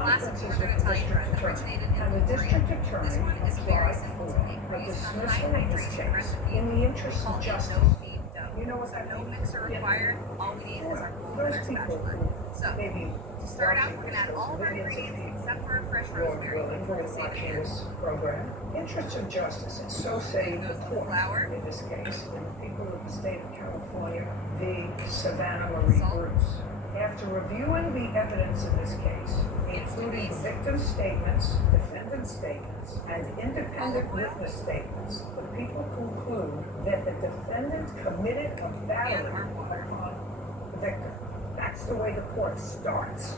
classic conferences northern with the Italian bread district that attorney, originated in and the Bulgaria. district This attorney one is very applied simple to for make, a based on a dismissal high of this hydration case recipe in the interest of called a justice. no-knead dough. You know what So that no means? mixer required. All we need is our bowl and Those our people spatula. So who maybe to start out, we're gonna add all of our ingredients except for fresh rosemary. willing We're who gonna are save it watching here. this program. Interests of justice, and so say Then the goes the court flour. in this case, and the people of the state of California, the Savannah Marie Salt. Bruce. After reviewing the evidence in this case, including the victim's statements, defendant's statements, and independent witness statements, the people conclude that the defendant committed a battery upon the victim. That's the way the court starts. So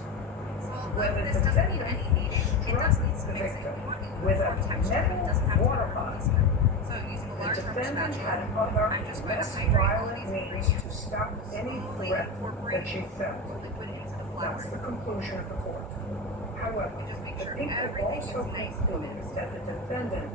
When although the this doesn't need defendant any kneading, it does need some the mixing. victim We want a with a uniform texture. It metal doesn't have to water be bottle. smooth. So using a The large rubber defendant spatula, had other I'm just going to less hydrate all of violent these means ingredients. to stop any Slowly threat that incorporate she felt. the liquid into the flour. That's the conclusion of the court. However, We just make the sure people everything also is nice and concluded mixed. that the defendant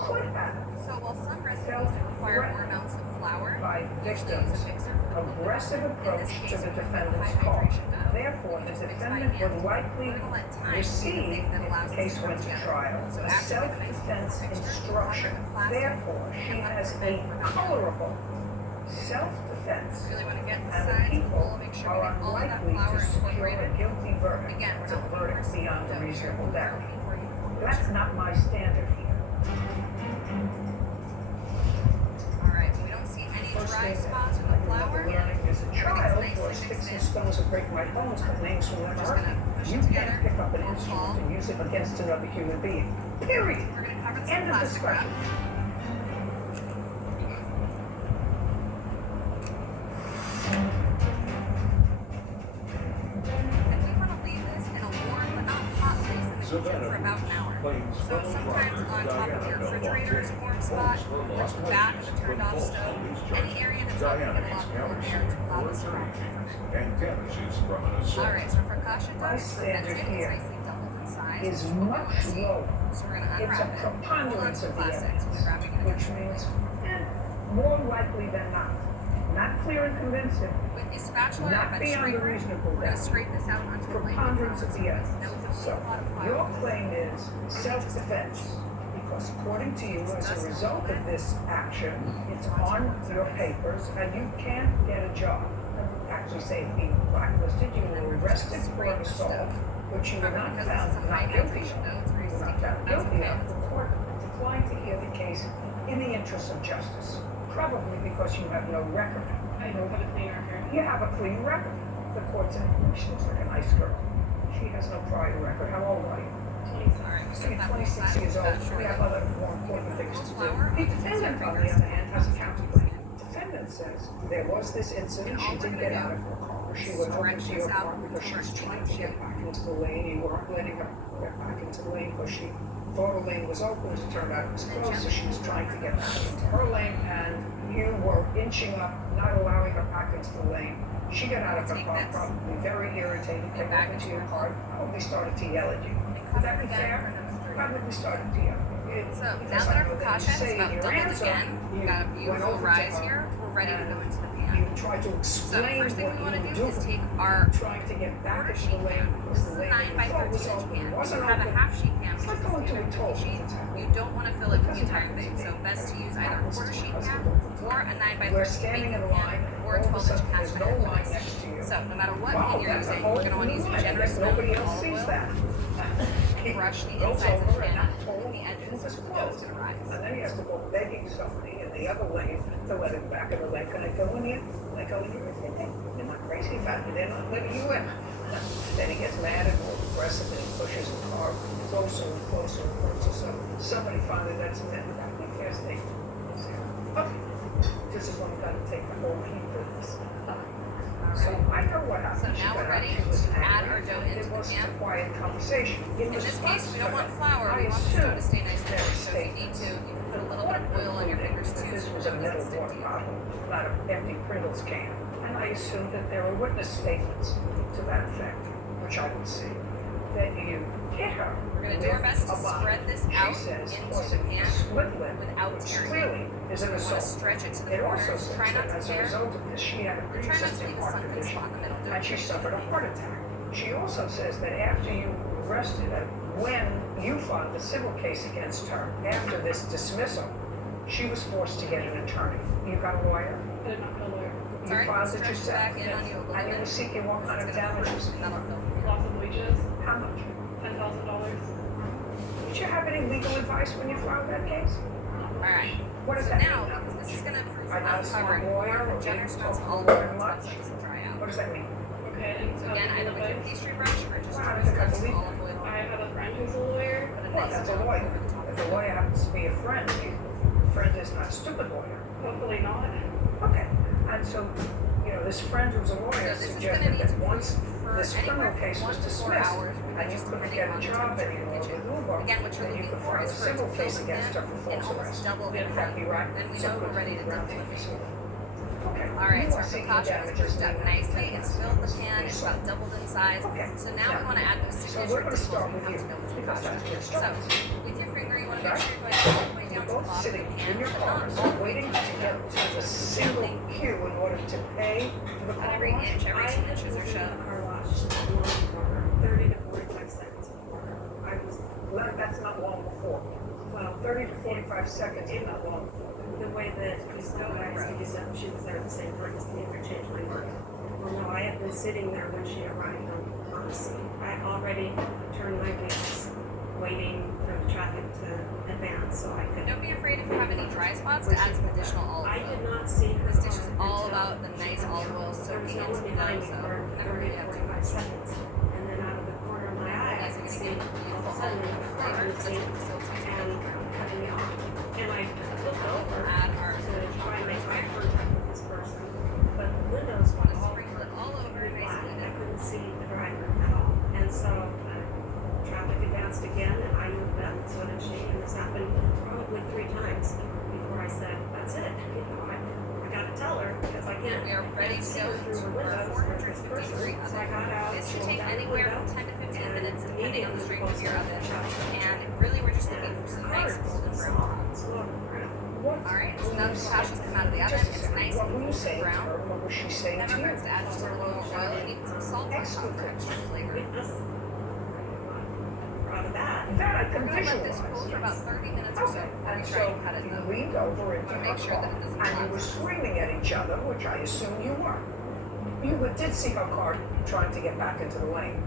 could have, So while some recipes that require more amounts of flour by usually use victims, a mixer for the aggressive in approach this to case, the we're gonna defendant's high car. hydration dough. Therefore, We the just mix by defendant hand. would likely We're gonna let time be the receive, thing that if allows the us case to come went to together. trial, So a after we have a nice self-defense mixture, instruction. cover it with plastic, Therefore, she and let has it a bake for about an hour. colorable self-defense, Really want to get the and the sides of the people bowl, make sure we are get all of that unlikely flour to secure a incorporated. guilty verdict. Again, we're It's a not looking for verdict smooth beyond a dough here. reasonable We're doubt. looking for uniform That's texture. not my standard here. All right, we don't see any First dry thing spots I in the remember flour. learning as a child nicely was mixed sticks and in. stones will break my bones, but names will never Just hurt gonna me. push You it together, can't pick up an don't instrument fall. and use it against another human being. Period. We're gonna cover this End in of plastic wrap. discussion. And we want to leave this in a warm but not hot place in the kitchen for about an hour. So sometimes on top of your refrigerator is a warm spot, towards the back of the turned off stove, any area that's not going to get a lot of cold air to allow this to ferment. Alright, so focaccia dough is fermented, it's nicely doubled in size, Is which is what we much want to see. lower. So we're going to It's a unwrap it, hold on preponderance to of the the plastic, so evidence, we're wrapping it which again. means more likely than not clear and convincing, With a spatula not or a beyond a scraper, reasonable we're going to doubt. scrape this out onto a blanket for Preponderance of the Now evidence. we don't need So, a lot of flour. your claim is self-defense, because according to you, as a result of this action, it's on your papers, and you can't get a job. Actually say being blacklisted, you were arrested for an assault, which you were not Because found this is a high not guilty hydration of. dough, it's very You were not sticky. found That's guilty okay. of. The court declined to hear the case in the interest of justice, probably because you have no record. I don't have a clean record. You have a clean record. The court said, she looks like a nice girl. She has no prior record. How old are you? 26. Alright, So so you're that 26 years old. We have other more important things to do. The defendant, on the other hand, has a counterclaim. Defendant says there was this incident. She didn't get out of her car. She went over to your car because she was trying to get back into the lane. You weren't letting her get back into the lane because she thought the lane was open. As it turned out it was closed, so she was trying to get back into her lane, and you were inching up, not allowing her back into the lane. She got out of her car, probably very irritated, came back into your car, probably started to yell at you. Would that be fair? Probably started to yell. So now that our focaccia has about doubled again, we've got a beautiful rise here, we're ready to go into the pan. You try to So explain first thing what we want to you do were is doing. take our Trying to get back quarter into sheet the lane pan. because This the is a lane 9 by you thought 13 was inch open pan. If wasn't you have a open. half sheet pan, which It's is like going to a the toll sheet, booth. you don't want to fill it with the entire thing. So best to use either a quarter sheet pan or a 9 by 13 We're standing in baking a line, pan or a all of a 12 inch sudden cast there's iron no line furnace. next to you. So no matter what Wow, pan you're that's a using, whole we're going to want to use new a line. I generous guess amount nobody of else olive sees oil. that. Brush the Goes insides of the over and pan not told and the edges, it's so the dough is closed. going to rise. And then he has to go begging somebody in the other lane to let him back in the lane. Can I go in here? Can I go in here? I say, hey, you're not crazy about it. They're not letting you in. Then he gets mad and more aggressive and he pushes the car closer and closer and closer. So somebody finally lets him in. I think there's a okay. This is when we got to take the whole heat for this. So I know what happened. So She now got we're out, ready she was to add angry. our dough It into the wasn't pan. a quiet conversation. In this case, we don't want flour, we want the dough to stay nice and moist. So if you need to, you can put a little bit of oil on your fingers too, This so was the a dough metal doesn't stick water to you. bottle, not an empty Pringles can. And I assumed that there were witness statements to that effect, which I would see. That you hit her. We're going to do our best to with a bottle. spread this She out says, into causing the pan split lip, without which tearing. clearly is an We want to assault. stretch it to the It also corners, says try not that to as a tear, result of this, she had a and try not to pre-existing leave a heart sunken condition, spot in the middle. and she suffered a heart attack. She also says that after you arrested her, when you filed a civil case against her, after this dismissal, she was forced to get an attorney. You got a lawyer? I did not get a lawyer. You Sorry, filed it stretch yourself? back in on you a little And you bit. were seeking what kind of It's gonna damages? push, and that'll film. Loss of wages, How much? $10,000. Did you have any legal advice when you filed that case? Alright. What does So that now, mean? because this is gonna prove I'm not a smart uncovering lawyer, more or generous didn't amounts of talk olive very oil until much. it doesn't dry out. What does that mean? Okay, and So again, either with your pastry brush or just Wow, I dry think I scrubs believe olive oil. I have a friend who's a lawyer. Put a Well, nice that's a amount lawyer. over the top If of the it. lawyer happens to be a friend, the friend is not a stupid lawyer. Hopefully not. Okay, and so, you know, this friend who's a So lawyer this is gonna suggested need that to once for this criminal anywhere case from 1 was to 4 dismissed, hours, and you just couldn't depending get a on the job temperature anymore of the with kitchen. Uber, Again, what you're then you looking could for file is a for it to civil fill case the against her pan for and false almost arrest. double the Would that be pan. right? Then we So know we're ready to around double the 50. pan. Okay. Alright, You so are our seeking focaccia is damages pushed up legal. nicely, it's filled the pan, it's about doubled in size. Okay. So now we want to add those So signature we're going to dimples start we with have you, to go with because focaccia. that's your So, start. with your finger, you want to Right? make sure you're going all the way You're down to the both bottom of sitting the pan, in your but not cars, all the way waiting to to the get bottom. to the single queue in order to pay for the Not car every wash. inch, every I 2 had inches been or in so. the car wash long before, 30 to 45 seconds before. I was, Well, that's not long before. well, 30 to 45 seconds is not long before. the way that you supervised me, so she was there at the same time as the interchange my work. Well, no, I had been sitting there when she arrived on the scene. I already turned my wheels, waiting for the traffic to advance so I could. Don't be afraid if you have any dry spots to add some additional olive I oil. did not see her. This dish is car all until about the she nice got olive there. oil There was soaking no into one the behind dough, me so for never 30 really to have to 45 seconds. And then out of the corner of my eye, I Otherwise, could you're going to see get all of beautiful a sudden olive a oil car flavor. on the That's scene what facilitates and cutting me off. And I looked over add our to try and make eye contact with this person, but the windows want were to all sprinkle it all over very black. nicely. I couldn't see the driver at all. And so traffic advanced again, and I moved up, and so did she. And this happened probably 3 times before I said, "That's it." You know, I gotta tell her because I can't. We are ready to see go her through the to our windows. 450 degree So I oven. got out. This should rolled take down the anywhere window, from 10 to 15 and minutes depending on the strength of your oven. immediately And really, we're just looking for some nice golden brown tops. What? Alright, so now the focaccia's come out of the oven. Just a It's second. nice What and were you golden saying to brown. her? What was she saying to Never you? hurts to add just a little more oil and even some salt on top for extra flavor. Proud of that. That I We're can going to let this visualize. cool for about 30 minutes or so Okay, before we and try so and cut it you though. leaned over into To her make sure car, that it doesn't and you collapse. were screaming at each other, which I assume you were. You did see her car trying to get back into the lane.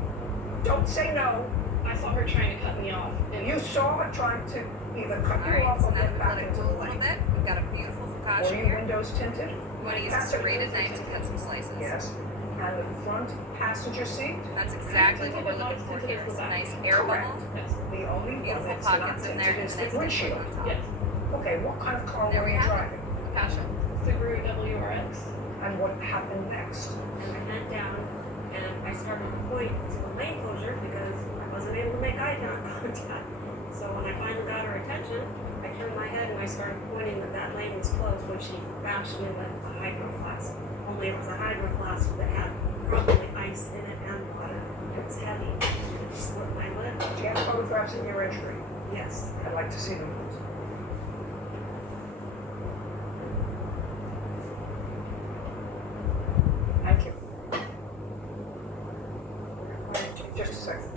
Don't say no. I saw her trying to cut me off. And You saw her trying to either cut you Alright, off so or now get that we've back let it into cool the a little lane. bit, we've got a beautiful Were focaccia your here. windows tinted? You want to use a serrated knife to cut some slices. Yes. And the front passenger seat, That's exactly what we're looking for here. It's a nice air Correct. bubble, Yes. the only one beautiful that's not pockets in there, tinted and is a the nice big windshield. on top. Yes. Okay, what kind of car There were we you have it. driving? Focaccia. Subaru WRX. And what happened next? And I bent down and I started to point to the lane closure because I wasn't able to make eye contact. So when I finally got her attention, I turned my head and I started pointing that that lane was closed when she bashed me with a hydro flask. Only it was a hydro flask that had probably ice in it and water. It was heavy. It slit my lip. Do you have photographs of your injury? Yes. I'd like to see them. Please. Thank you. Just a second.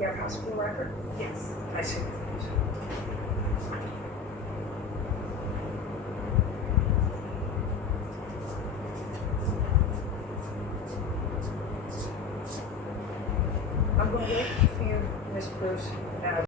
You have hospital record? Yes. I see. I'm going to wait for you, Miss Bruce,